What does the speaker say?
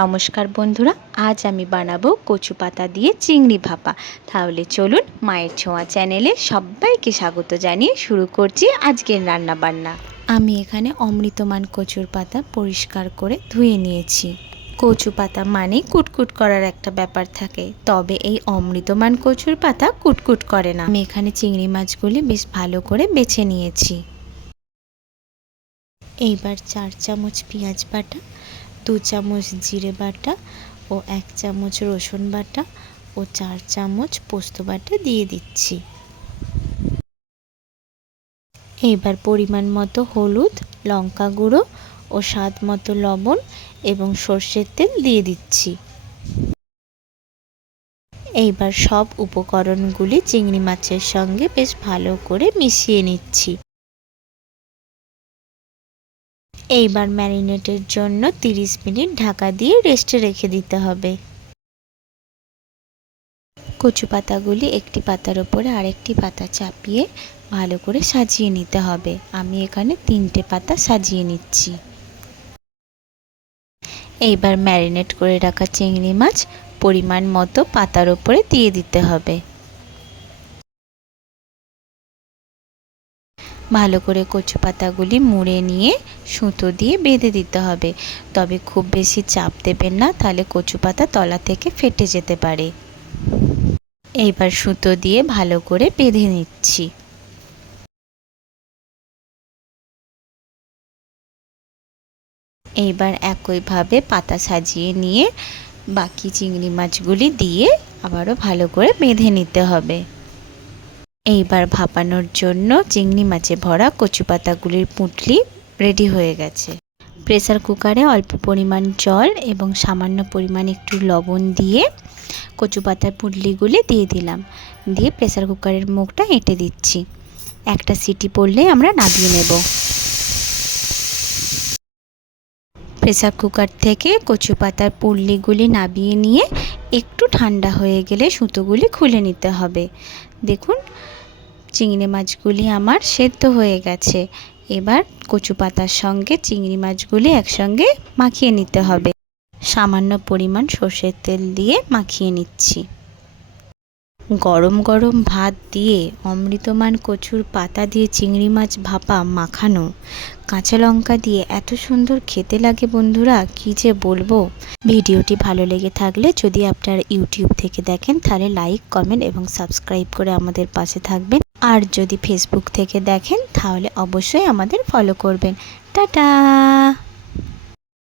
নমস্কার বন্ধুরা, আজ আমি বানাবো কচু পাতা দিয়ে চিংড়ি ভাপা। তাহলে চলুন মায়ের ছোঁয়া চ্যানেলে সবাইকে স্বাগত জানিয়ে শুরু করছি আজকের রান্না বান্না আমি এখানে অমৃতমান কচুর পাতা পরিষ্কার করে ধুয়ে নিয়েছি। কচু পাতা মানে কুটকুট করার একটা ব্যাপার থাকে, তবে এই অমৃতমান কচুর পাতা কুটকুট করে না। আমি এখানে চিংড়ি মাছগুলি বেশ ভালো করে বেছে নিয়েছি। এইবার চার চামচ পেঁয়াজ বাটা দু চামচ জিরে বাটা ও এক চামচ রসুন বাটা ও চার চামচ পোস্ত বাটা দিয়ে দিচ্ছি। এইবার পরিমাণ মতো হলুদ, লঙ্কা গুঁড়ো ও স্বাদ মতো লবণ এবং সর্ষের তেল দিয়ে দিচ্ছি। এইবার সব উপকরণগুলি চিংড়ি মাছের সঙ্গে বেশ ভালো করে মিশিয়ে নিচ্ছি। এইবার ম্যারিনেটের জন্য 30 মিনিট ঢাকা দিয়ে রেস্টে রেখে দিতে হবে। কচু পাতাগুলি একটি পাতার ওপরে আরেকটি পাতা চাপিয়ে ভালো করে সাজিয়ে নিতে হবে। আমি এখানে তিনটে পাতা সাজিয়ে নিচ্ছি। এইবার ম্যারিনেট করে রাখা চিংড়ি মাছ পরিমাণ মতো পাতার ওপরে দিয়ে দিতে হবে। ভালো করে কচু পাতাগুলি মুড়ে নিয়ে সুতো দিয়ে বেঁধে দিতে হবে। তবে খুব বেশি চাপ দেবেন না, তাহলে কচু পাতা তলা থেকে ফেটে যেতে পারে। এইবার সুতো দিয়ে ভালো করে বেঁধে নিচ্ছি। এইবার একইভাবে পাতা সাজিয়ে নিয়ে বাকি চিংড়ি মাছগুলি দিয়ে আবারও ভালো করে বেঁধে নিতে হবে। এইবার ভাপানোর জন্য চিংড়ি মাছে ভরা কচু পাতাগুলির পুঁটলি রেডি হয়ে গেছে। প্রেসার কুকারে অল্প পরিমাণ জল এবং সামান্য পরিমাণ একটু লবণ দিয়ে কচু পাতার পুঁটলিগুলি দিয়ে দিলাম। দিয়ে প্রেসার কুকারের মুখটা এঁটে দিচ্ছি। একটা সিটি পড়লে আমরা নামিয়ে নেব। প্রেসার কুকার থেকে কচু পাতার পুল্লিগুলি নাবিয়ে নিয়ে একটু ঠান্ডা হয়ে গেলে সুতোগুলি খুলে নিতে হবে। দেখুন চিংড়ি মাছগুলি আমার সেদ্ধ হয়ে গেছে। এবার কচু পাতার সঙ্গে চিংড়ি মাছগুলি একসঙ্গে মাখিয়ে নিতে হবে। সামান্য পরিমাণ সর্ষের তেল দিয়ে মাখিয়ে নিচ্ছি। গরম গরম ভাত দিয়ে অমৃতমান কচুর পাতা দিয়ে চিংড়ি মাছ ভাপা মাখানো। কাঁচা লঙ্কা দিয়ে এত সুন্দর খেতে লাগে বন্ধুরা, কি যে বলব। ভিডিওটি ভালো লেগে থাকলে যদি আপনারা ইউটিউব থেকে দেখেন, তাহলে লাইক, কমেন্ট এবং সাবস্ক্রাইব করে আমাদের পাশে থাকবেন। আর যদি ফেসবুক থেকে দেখেন তাহলে অবশ্যই আমাদের ফলো করবেন। টাটা!